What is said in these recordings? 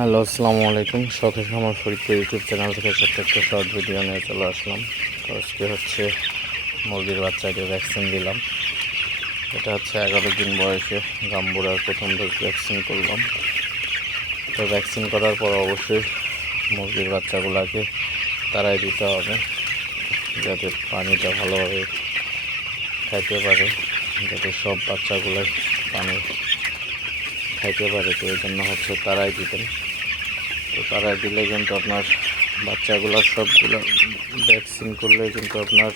Hello, আসসালামু আলাইকুম। শখে আমার ফরিদপুর ইউটিউব চ্যানেল থেকে ছোট্ট একটা শর্ট ভিডিও নিয়ে চলে আসলাম। তো আজকে হচ্ছে মুরগির বাচ্চাকে ভ্যাকসিন দিলাম। এটা হচ্ছে এগারো দিন বয়সে গাম্বুরার প্রথম ডোজ ভ্যাকসিন করলাম। তো ভ্যাকসিন করার পর অবশ্যই মুরগির বাচ্চাগুলোকে তারাই দিতে হবে, যাতে পানিটা ভালোভাবে খাইতে পারে, যাতে সব বাচ্চাগুলো পানি খাইতে পারে। তো এই জন্য হচ্ছে তারাই দিতেন তো তারাই দিলে কিন্তু আপনার বাচ্চাগুলো সবগুলো ভ্যাকসিন করলে কিন্তু আপনার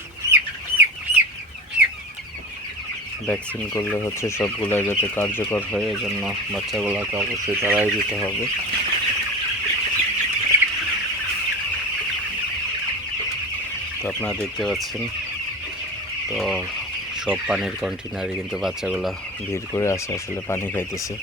ভ্যাকসিন করলে হচ্ছে সবগুলো যাতে কার্যকর হয় এই জন্য বাচ্চাগুলোকে অবশ্যই তারাই দিতে হবে। তো আপনারা দেখতে পাচ্ছেন, তো সব পানির কন্টেনারে কিন্তু বাচ্চাগুলো ভিড় করে আছে আসলে পানি খাইতেছে।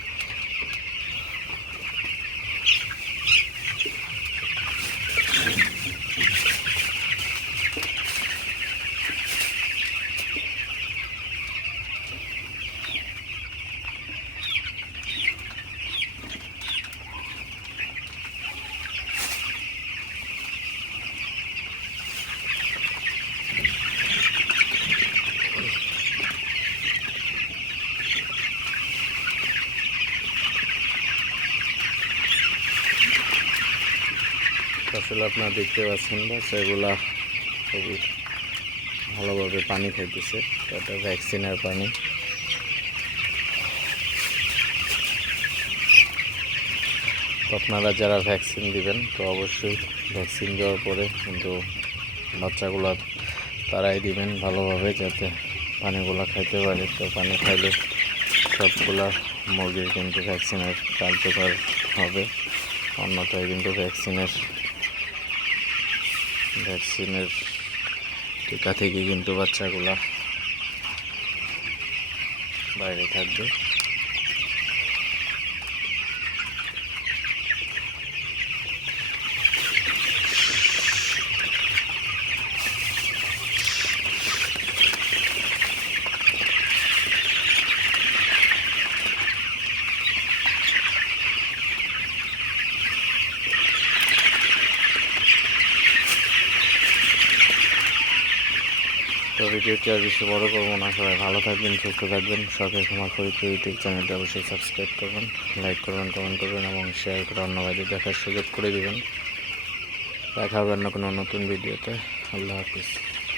আসলে আপনারা দেখতে পাচ্ছেন বাচ্চাগুলা খুবই ভালোভাবে পানি খাইতেছে। এটা ভ্যাকসিনের পানি। তো আপনারা যারা ভ্যাকসিন দিবেন, তো অবশ্যই ভ্যাকসিন দেওয়ার পরে কিন্তু বাচ্চাগুলো তারাই দিবেন ভালোভাবে যাতে পানিগুলো খাইতে পারে। তো পানি খাইলে সবগুলা মুরগির কিন্তু ভ্যাকসিনের কার্যকর হবে। অন্যথায় কিন্তু ভ্যাকসিনের ভ্যাকসিনের টিকা থেকে কিন্তু বাচ্চাগুলা বাইরে থাকবে। তো ভিডিওটি আর বেশি বড় করব না। সবাই ভালো থাকবেন, সুস্থ থাকবেন। শখে সময় ফরিদপুর ইউটিউব চ্যানেলটি অবশ্যই সাবস্ক্রাইব করবেন, লাইক করবেন কমেন্ট করবেন এবং শেয়ার করে অন্য বাইরে দেখার সুযোগ করে দেবেন। দেখা হবে অন্য কোনো নতুন ভিডিওতে। আল্লাহ হাফিজ।